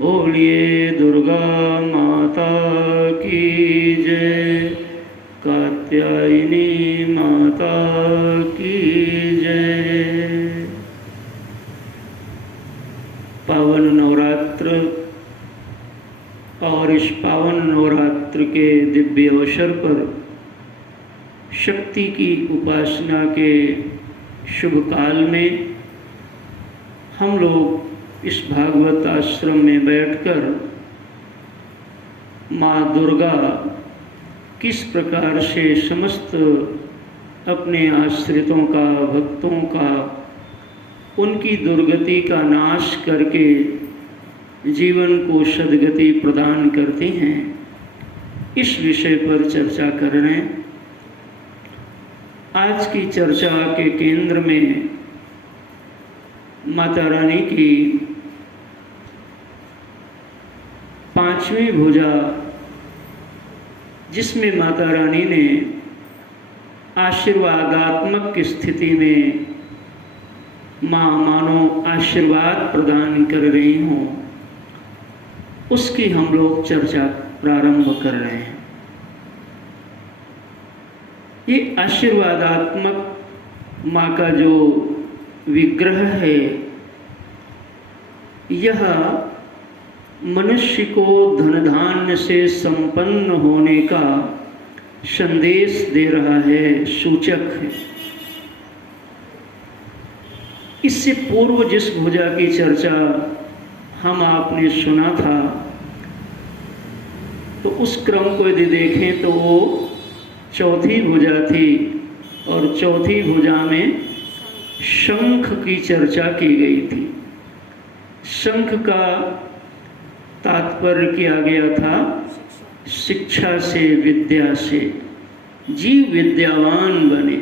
बोलिए दुर्गा माता की जय, कात्यायनी माता की जय। पावन नवरात्र और इस पावन नवरात्र के दिव्य अवसर पर शक्ति की उपासना के शुभ काल में हम लोग इस भागवत आश्रम में बैठकर माँ दुर्गा किस प्रकार से समस्त अपने आश्रितों का, भक्तों का, उनकी दुर्गति का नाश करके जीवन को सद्गति प्रदान करती हैं, इस विषय पर चर्चा कर रहे हैं। आज की चर्चा के केंद्र में माता रानी की पांचवी भुजा, जिसमें माता रानी ने आशीर्वादात्मक स्थिति में माँ मानो आशीर्वाद प्रदान कर रही हों, उसकी हम लोग चर्चा प्रारंभ कर रहे हैं। ये आशीर्वादात्मक माँ का जो विग्रह है, यह मनुष्य को धन धान्य से संपन्न होने का संदेश दे रहा है, सूचक है। इससे पूर्व जिस भुजा की चर्चा हम आपने सुना था, तो उस क्रम को यदि देखें तो वो चौथी भुजा थी, और चौथी भुजा में शंख की चर्चा की गई थी। शंख का तात्पर्य किया गया था शिक्षा से, विद्या से। जीव विद्यावान बने।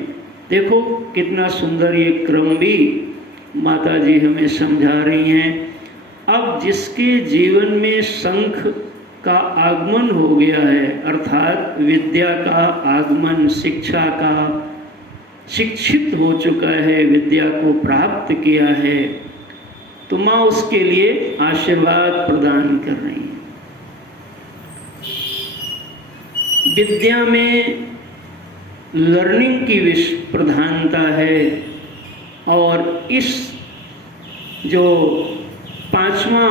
देखो कितना सुंदर ये क्रम भी माता जी हमें समझा रही हैं। अब जिसके जीवन में शंख का आगमन हो गया है, अर्थात विद्या का आगमन, शिक्षा का, शिक्षित हो चुका है, विद्या को प्राप्त किया है, तो माँ उसके लिए आशीर्वाद प्रदान कर रही है। विद्या में लर्निंग की प्रधानता है, और इस जो पांचवा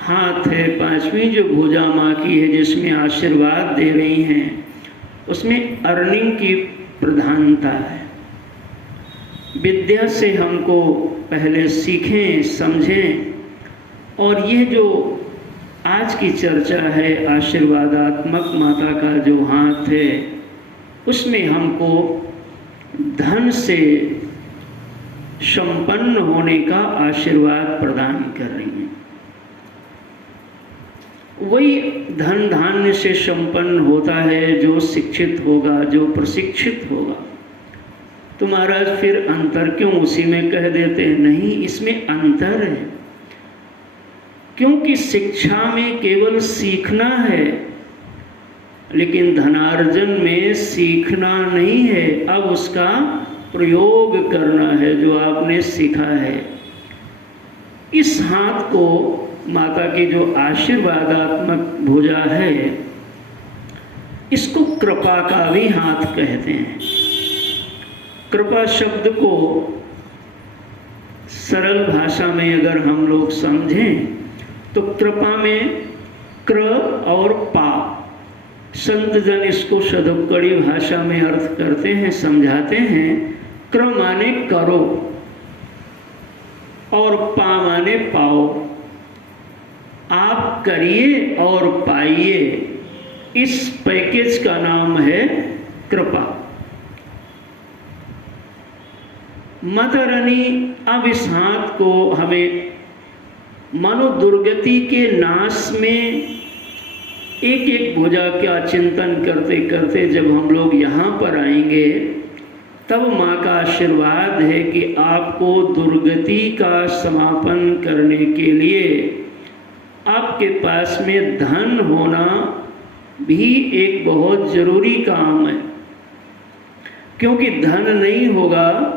हाथ है, पांचवी जो भुजा माँ की है, जिसमें आशीर्वाद दे रही हैं, उसमें अर्निंग की प्रधानता है। विद्या से हमको पहले सीखें, समझें, और ये जो आज की चर्चा है आशीर्वादात्मक माता का जो हाथ है, उसमें हमको धन से संपन्न होने का आशीर्वाद प्रदान कर रही है। वही धन धान्य से संपन्न होता है जो शिक्षित होगा, जो प्रशिक्षित होगा। तो महाराज फिर अंतर क्यों उसी में कह देते हैं? नहीं, इसमें अंतर है, क्योंकि शिक्षा में केवल सीखना है, लेकिन धनार्जन में सीखना नहीं है, अब उसका प्रयोग करना है जो आपने सीखा है। इस हाथ को माता की जो आशीर्वादात्मक भुजा है, इसको कृपा का भी हाथ कहते हैं। कृपा शब्द को सरल भाषा में अगर हम लोग समझें तो कृपा में क्र और पा, संत जन इसको सदुक्कड़ी भाषा में अर्थ करते हैं, समझाते हैं। क्र माने करो और पा माने पाओ। आप करिए और पाइए, इस पैकेज का नाम है कृपा। माता रानी अब इस हाथ को हमें मानो दुर्गति के नाश में एक एक भुजा का चिंतन करते करते जब हम लोग यहाँ पर आएंगे, तब माँ का आशीर्वाद है कि आपको दुर्गति का समापन करने के लिए आपके पास में धन होना भी एक बहुत जरूरी काम है। क्योंकि धन नहीं होगा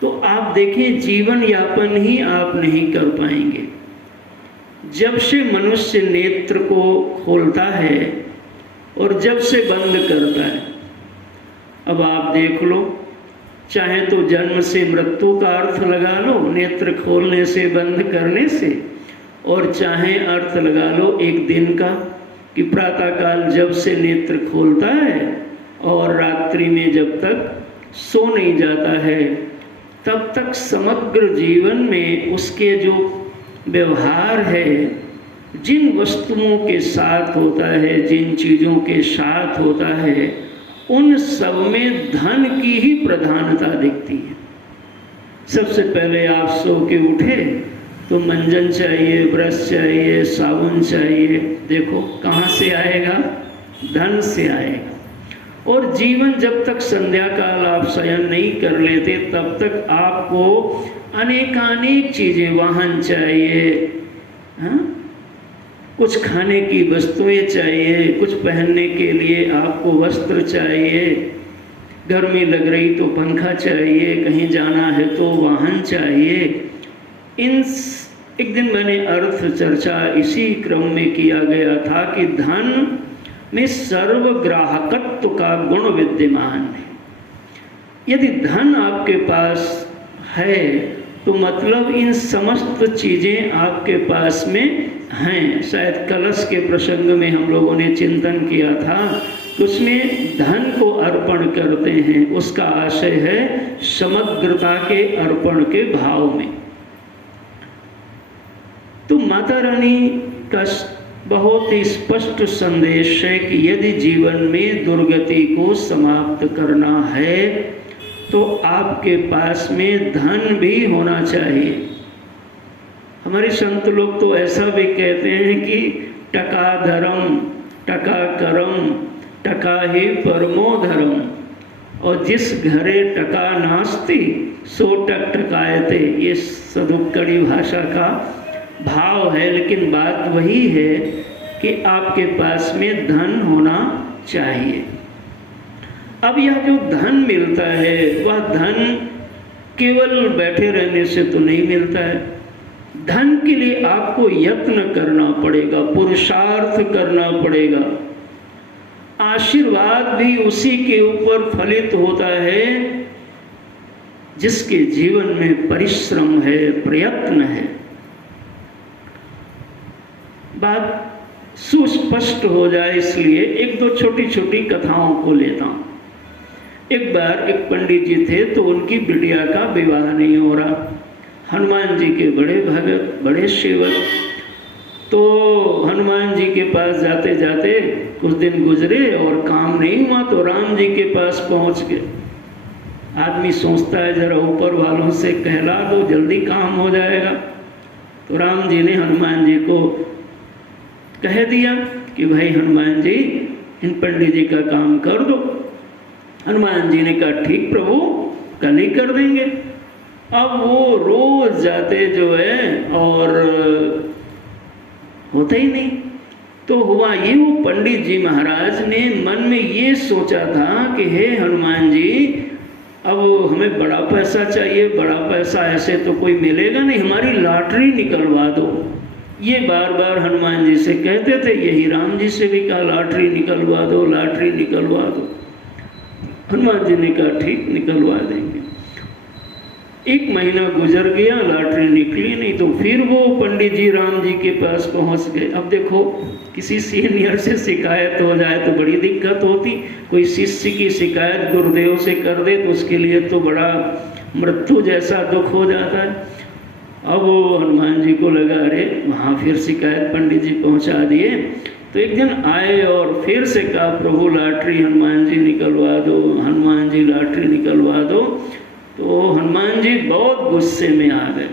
तो आप देखिए जीवन यापन ही आप नहीं कर पाएंगे। जब से मनुष्य नेत्र को खोलता है और जब से बंद करता है। अब आप देख लो, चाहे तो जन्म से मृत्यु का अर्थ लगा लो नेत्र खोलने से बंद करने से, और चाहे अर्थ लगा लो एक दिन का कि प्रातःकाल जब से नेत्र खोलता है और रात्रि में जब तक सो नहीं जाता है तब तक समग्र जीवन में उसके जो व्यवहार है, जिन वस्तुओं के साथ होता है, जिन चीज़ों के साथ होता है, उन सब में धन की ही प्रधानता दिखती है। सबसे पहले आप सो के उठे तो मंजन चाहिए, ब्रश चाहिए, साबुन चाहिए। देखो कहाँ से आएगा? धन से आएगा। और जीवन जब तक संध्या काल आप शयन नहीं कर लेते तब तक आपको अनेकानेक चीज़ें, वाहन चाहिए, हाँ, कुछ खाने की वस्तुएं चाहिए, कुछ पहनने के लिए आपको वस्त्र चाहिए, गर्मी लग रही तो पंखा चाहिए, कहीं जाना है तो वाहन चाहिए। एक दिन मैंने अर्थ चर्चा इसी क्रम में किया गया था कि धन में सर्वग्राहकत्व का गुण विद्यमान है। यदि धन आपके पास है तो मतलब इन समस्त चीज़ें आपके पास में हैं। शायद कलश के प्रसंग में हम लोगों ने चिंतन किया था, उसमें धन को अर्पण करते हैं, उसका आशय है समग्रता के अर्पण के भाव में। तो माता रानी का बहुत ही स्पष्ट संदेश है कि यदि जीवन में दुर्गति को समाप्त करना है तो आपके पास में धन भी होना चाहिए। हमारे संत लोग तो ऐसा भी कहते हैं कि टका धर्म, टका करम, टका ही परमो धर्म, और जिस घरे टका नास्ति सो टक टकायते। ये सदुक्कड़ी भाषा का भाव है, लेकिन बात वही है कि आपके पास में धन होना चाहिए। अब यह जो धन मिलता है वह धन केवल बैठे रहने से तो नहीं मिलता है। धन के लिए आपको यत्न करना पड़ेगा, पुरुषार्थ करना पड़ेगा। आशीर्वाद भी उसी के ऊपर फलित होता है जिसके जीवन में परिश्रम है, प्रयत्न है। बात सुस्पष्ट हो जाए इसलिए एक दो छोटी छोटी कथाओं को लेता हूँ। एक बार एक पंडित जी थे तो उनकी बिटिया का विवाह नहीं हो रहा। हनुमान जी के बड़े भगत, बड़े सेवक, तो हनुमान जी के पास जाते जाते कुछ दिन गुजरे और काम नहीं हुआ तो राम जी के पास पहुँच गए। आदमी सोचता है जरा ऊपर वालों से कहला दो, जल्दी काम हो जाएगा। तो राम जी ने हनुमान जी को कह दिया कि भाई हनुमान जी इन पंडित जी का काम कर दो। हनुमान जी ने कहा ठीक प्रभु, कल ही कर देंगे। अब वो रोज जाते जो है और होता ही नहीं। तो हुआ ये, वो पंडित जी महाराज ने मन में ये सोचा था कि हे हनुमान जी, अब हमें बड़ा पैसा चाहिए, बड़ा पैसा ऐसे तो कोई मिलेगा नहीं, हमारी लॉटरी निकलवा दो। ये बार बार हनुमान जी से कहते थे, यही राम जी से भी कहा लॉटरी निकलवा दो, लॉटरी निकलवा दो। हनुमान जी ने कहा ठीक, निकलवा देंगे। एक महीना गुजर गया, लॉटरी निकली नहीं। तो फिर वो पंडित जी राम जी के पास पहुंच गए। अब देखो, किसी सीनियर से शिकायत हो जाए तो बड़ी दिक्कत होती। कोई शिष्य की शिकायत गुरुदेव से कर दे तो उसके लिए तो बड़ा मृत्यु जैसा दुख हो जाता है। अब वो हनुमान जी को लगा, अरे वहाँ फिर शिकायत पंडित जी पहुँचा दिए। तो एक दिन आए और फिर से कहा प्रभु लॉटरी हनुमान जी निकलवा दो, हनुमान जी लॉटरी निकलवा दो। तो हनुमान जी बहुत गुस्से में आ गए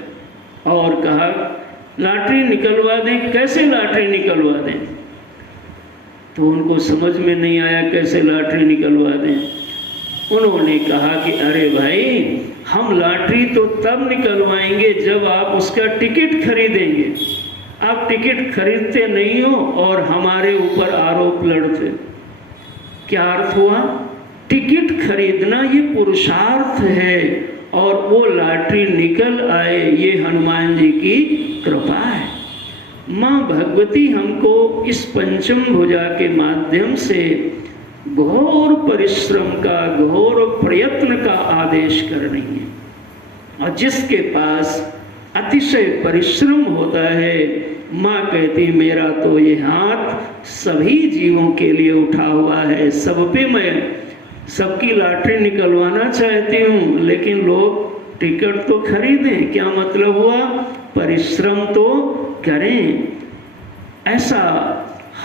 और कहा लॉटरी निकलवा दें? कैसे लॉटरी निकलवा दें? तो उनको समझ में नहीं आया कैसे लॉटरी निकलवा दें। उन्होंने कहा कि अरे भाई, हम लॉटरी तो तब निकलवाएंगे जब आप उसका टिकट खरीदेंगे। आप टिकट खरीदते नहीं हो और हमारे ऊपर आरोप लड़ते। क्या अर्थ हुआ? टिकट खरीदना ये पुरुषार्थ है और वो लॉटरी निकल आए ये हनुमान जी की कृपा है। माँ भगवती हमको इस पंचम भुजा के माध्यम से घोर परिश्रम का, घोर प्रयत्न का आदेश कर रही है। और जिसके पास अतिशय परिश्रम होता है, माँ कहती मेरा तो ये हाथ सभी जीवों के लिए उठा हुआ है, सब पे मैं सबकी लॉटरी निकलवाना चाहती हूँ, लेकिन लोग टिकट तो खरीदें, क्या मतलब हुआ? परिश्रम तो करें। ऐसा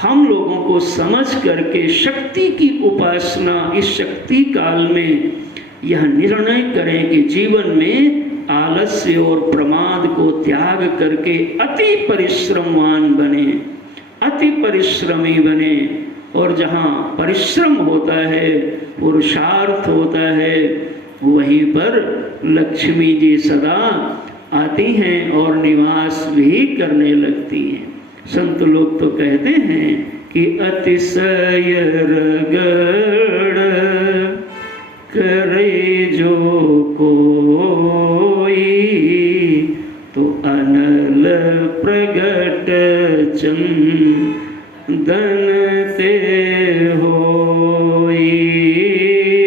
हम लोगों को समझ करके शक्ति की उपासना इस शक्ति काल में यह निर्णय करें कि जीवन में आलस्य और प्रमाद को त्याग करके अति परिश्रमवान बने, अति परिश्रमी बने। और जहाँ परिश्रम होता है, पुरुषार्थ होता है, वहीं पर लक्ष्मी जी सदा आती हैं और निवास भी करने लगती हैं। संत लोग तो कहते हैं कि अतिशय रगड़ करे जो कोई, तो अनल प्रगट चंदन ते होई।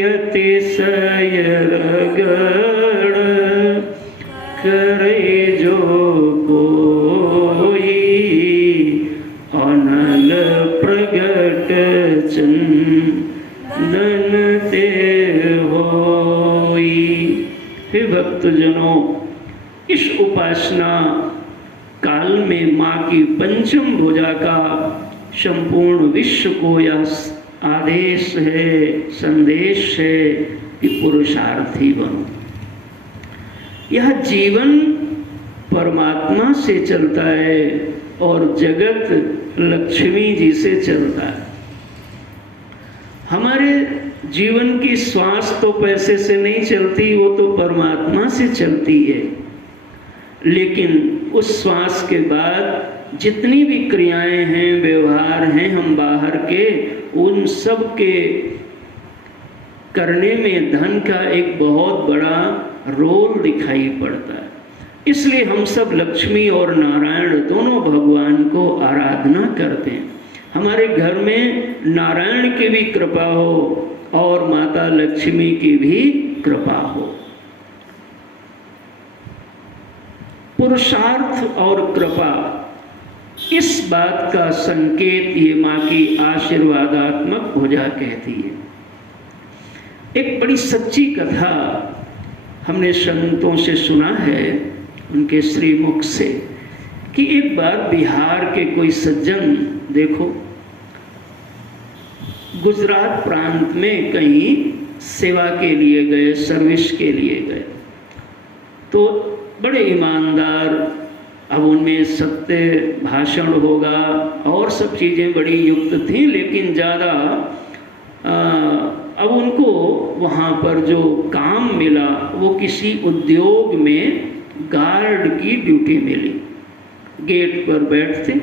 अतिशय रगड़ करे जो कोई, अनल प्रगट चंदन ते होई। हे भक्तजनों, इस उपासना काल में माँ की पंचम भुजा का संपूर्ण विश्व को यह आदेश है, संदेश है कि पुरुषार्थी बनो। यह जीवन परमात्मा से चलता है और जगत लक्ष्मी जी से चलता है। हमारे जीवन की श्वास तो पैसे से नहीं चलती, वो तो परमात्मा से चलती है। लेकिन उस श्वास के बाद जितनी भी क्रियाएं हैं, व्यवहार हैं हम बाहर के, उन सब के करने में धन का एक बहुत बड़ा रोल दिखाई पड़ता है। इसलिए हम सब लक्ष्मी और नारायण दोनों भगवान को आराधना करते हैं। हमारे घर में नारायण की भी कृपा हो और माता लक्ष्मी की भी कृपा हो। पुरुषार्थ और कृपा, इस बात का संकेत ये माँ की आशीर्वादात्मक भुजा कहती है। एक बड़ी सच्ची कथा हमने संतों से सुना है, उनके श्रीमुख से, कि एक बार बिहार के कोई सज्जन, देखो, गुजरात प्रांत में कहीं सेवा के लिए गए, सर्विस के लिए गए, तो बड़े ईमानदार, अब उनमें सत्य भाषण होगा और सब चीज़ें बड़ी युक्त थी, लेकिन ज़्यादा अब उनको वहाँ पर जो काम मिला वो किसी उद्योग में गार्ड की ड्यूटी मिली। गेट पर बैठते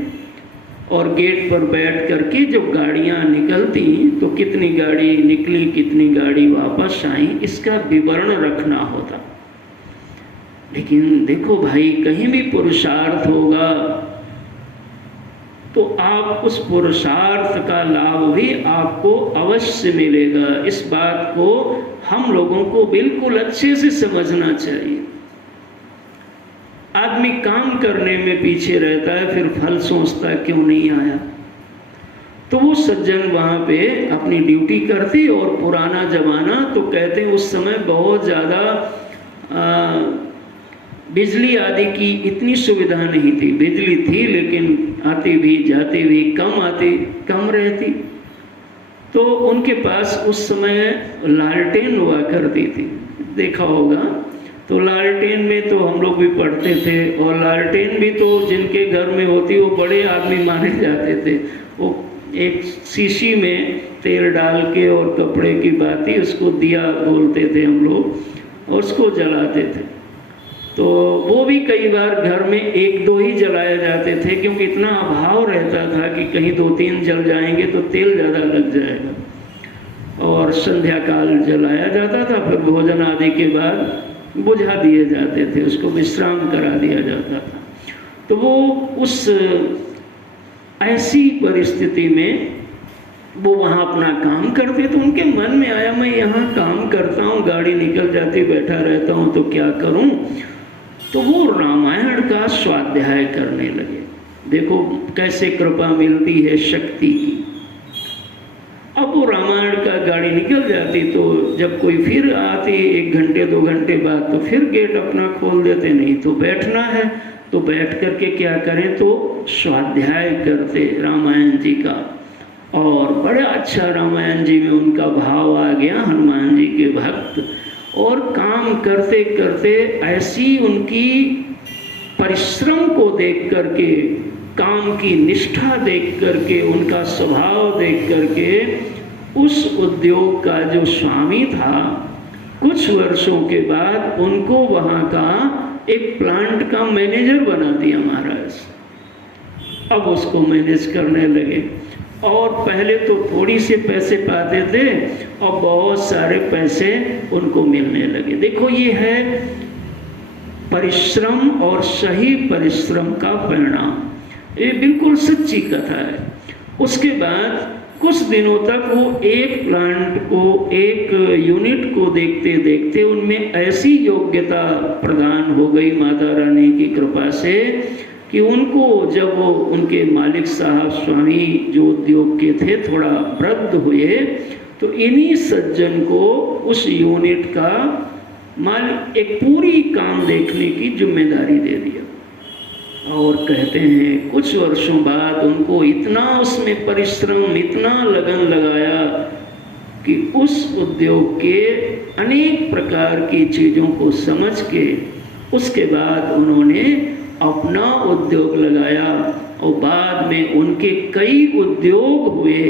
और गेट पर बैठ करके जब गाड़ियाँ निकलती तो कितनी गाड़ी निकली, कितनी गाड़ी वापस आई, इसका विवरण रखना होता। लेकिन देखो भाई, कहीं भी पुरुषार्थ होगा तो आप उस पुरुषार्थ का लाभ भी आपको अवश्य मिलेगा। इस बात को हम लोगों को बिल्कुल अच्छे से समझना चाहिए। आदमी काम करने में पीछे रहता है, फिर फल सोचता है क्यों नहीं आया। तो वो सज्जन वहाँ पे अपनी ड्यूटी करते, और पुराना जमाना तो कहते हैं उस समय बहुत ज़्यादा बिजली आदि की इतनी सुविधा नहीं थी। बिजली थी लेकिन आती भी जाती भी कम रहती। तो उनके पास उस समय लालटेन हुआ करती थी, देखा होगा। तो लालटेन में तो हम लोग भी पढ़ते थे, और लालटेन भी तो जिनके घर में होती वो बड़े आदमी माने जाते थे। वो एक शीशी में तेल डाल के और कपड़े की बाती, उसको दिया बोलते थे हम लोग, और उसको जलाते थे। तो वो भी कई बार घर में एक दो ही जलाए जाते थे, क्योंकि इतना अभाव रहता था कि कहीं 2-3 जल जाएंगे तो तेल ज़्यादा लग जाएगा। और संध्या काल जलाया जाता था, फिर भोजन आदि के बाद बुझा दिए जाते थे, उसको विश्राम करा दिया जाता था। तो वो उस ऐसी परिस्थिति में वो वहाँ अपना काम करते, तो उनके मन में आया मैं यहाँ काम करता हूँ, गाड़ी निकल जाती, बैठा रहता हूँ, तो क्या करूँ। तो वो रामायण का स्वाध्याय करने लगे। देखो कैसे कृपा मिलती है शक्ति की। अब वो रामायण का गाड़ी निकल जाती, तो जब कोई फिर आती 1 घंटे 2 घंटे बाद, तो फिर गेट अपना खोल देते, नहीं तो बैठना है, तो बैठ करके क्या करें, तो स्वाध्याय करते रामायण जी का। और बड़ा अच्छा रामायण जी में उनका भाव आ गया, हनुमान जी के भक्त। और काम करते करते ऐसी उनकी परिश्रम को देख करके, काम की निष्ठा देख करके, उनका स्वभाव देख करके उस उद्योग का जो स्वामी था, कुछ वर्षों के बाद उनको वहाँ का एक प्लांट का मैनेजर बना दिया महाराज। अब उसको मैनेज करने लगे, और पहले तो थोड़ी से पैसे पाते थे और बहुत सारे पैसे उनको मिलने लगे। देखो ये है परिश्रम और सही परिश्रम का परिणाम, ये बिल्कुल सच्ची कथा है। उसके बाद कुछ दिनों तक वो एक प्लांट को, एक यूनिट को देखते देखते उनमें ऐसी योग्यता प्रदान हो गई माता रानी की कृपा से कि उनको, जब वो उनके मालिक साहब स्वामी जो उद्योग के थे थोड़ा वृद्ध हुए, तो इन्हीं सज्जन को उस यूनिट का मालिक एक पूरी काम देखने की जिम्मेदारी दे दिया। और कहते हैं कुछ वर्षों बाद उनको इतना उसमें परिश्रम, इतना लगन लगाया कि उस उद्योग के अनेक प्रकार की चीज़ों को समझ के उसके बाद उन्होंने अपना उद्योग लगाया, और बाद में उनके कई उद्योग हुए।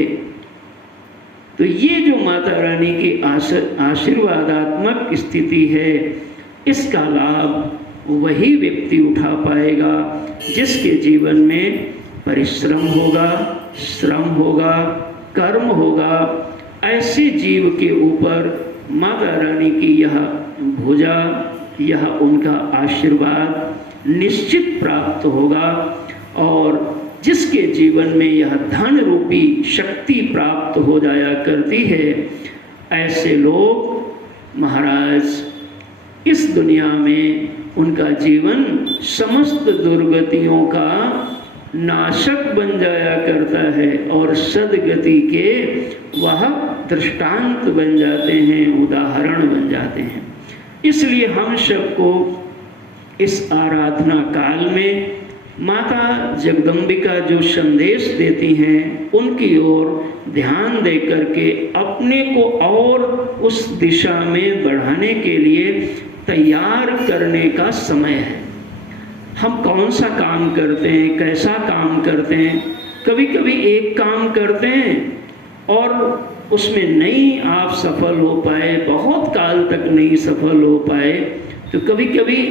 तो ये जो माता रानी की आशीर्वादात्मक स्थिति है, इसका लाभ वही व्यक्ति उठा पाएगा जिसके जीवन में परिश्रम होगा, श्रम होगा, कर्म होगा। ऐसे जीव के ऊपर माता रानी की यह भुजा, यह उनका आशीर्वाद निश्चित प्राप्त होगा। और जिसके जीवन में यह धन रूपी शक्ति प्राप्त हो जाया करती है, ऐसे लोग महाराज इस दुनिया में उनका जीवन समस्त दुर्गतियों का नाशक बन जाया करता है, और सद्गति के वह दृष्टांत बन जाते हैं, उदाहरण बन जाते हैं। इसलिए हम सबको इस आराधना काल में माता जगदम्बिका जो संदेश देती हैं, उनकी ओर ध्यान दे करके अपने को और उस दिशा में बढ़ाने के लिए तैयार करने का समय है। हम कौन सा काम करते हैं, कैसा काम करते हैं। कभी कभी एक काम करते हैं और उसमें नहीं आप सफल हो पाए, बहुत काल तक नहीं सफल हो पाए, तो कभी कभी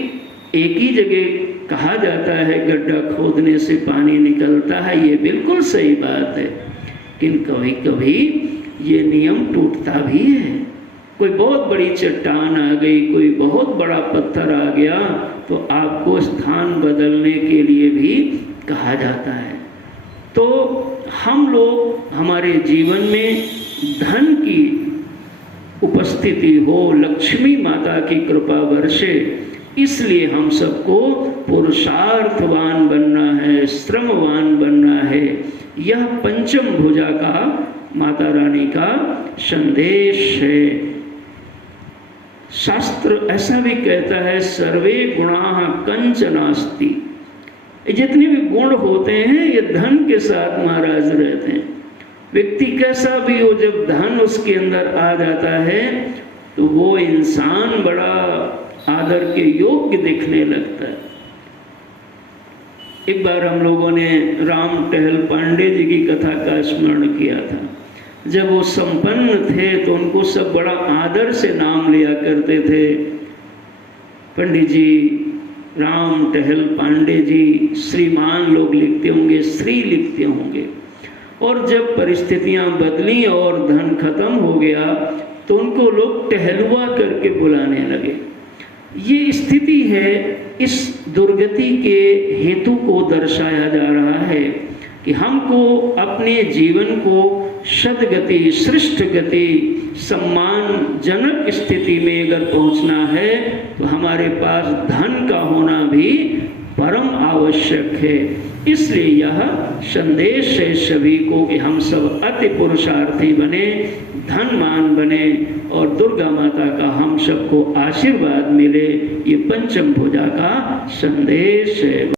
एक ही जगह कहा जाता है गड्ढा खोदने से पानी निकलता है, ये बिल्कुल सही बात है। लेकिन कभी कभी ये नियम टूटता भी है। कोई बहुत बड़ी चट्टान आ गई, कोई बहुत बड़ा पत्थर आ गया, तो आपको स्थान बदलने के लिए भी कहा जाता है। तो हम लोग हमारे जीवन में धन की उपस्थिति हो, लक्ष्मी माता की कृपा वर्षे, इसलिए हम सबको पुरुषार्थवान बनना है, श्रमवान बनना है। यह पंचम भुजा का माता रानी का संदेश है। शास्त्र ऐसा भी कहता है, सर्वे गुणाः कंच नास्ति। जितने भी गुण होते हैं ये धन के साथ महाराज रहते हैं। व्यक्ति कैसा भी हो, जब धन उसके अंदर आ जाता है तो वो इंसान बड़ा आदर के योग्य दिखने लगता है। एक बार हम लोगों ने राम टहल पांडे जी की कथा का स्मरण किया था। जब वो संपन्न थे तो उनको सब बड़ा आदर से नाम लिया करते थे। पंडित जी, राम टहल पांडे जी, श्रीमान लोग लिखते होंगे, श्री लिखते होंगे। और जब परिस्थितियां बदली और धन खत्म हो गया तो उनको लोग टहलुआ करके बुलाने लगे। ये स्थिति है इस दुर्गति के हेतु को दर्शाया जा रहा है कि हमको अपने जीवन को सद्गति, श्रेष्ठ गति, सम्मानजनक स्थिति में अगर पहुंचना है तो हमारे पास धन का होना भी परम आवश्यक है। इसलिए यह संदेश है सभी को कि हम सब अति पुरुषार्थी बने, धनवान बने और दुर्गा माता का हम सबको आशीर्वाद मिले। ये पंचम भुजा का संदेश है।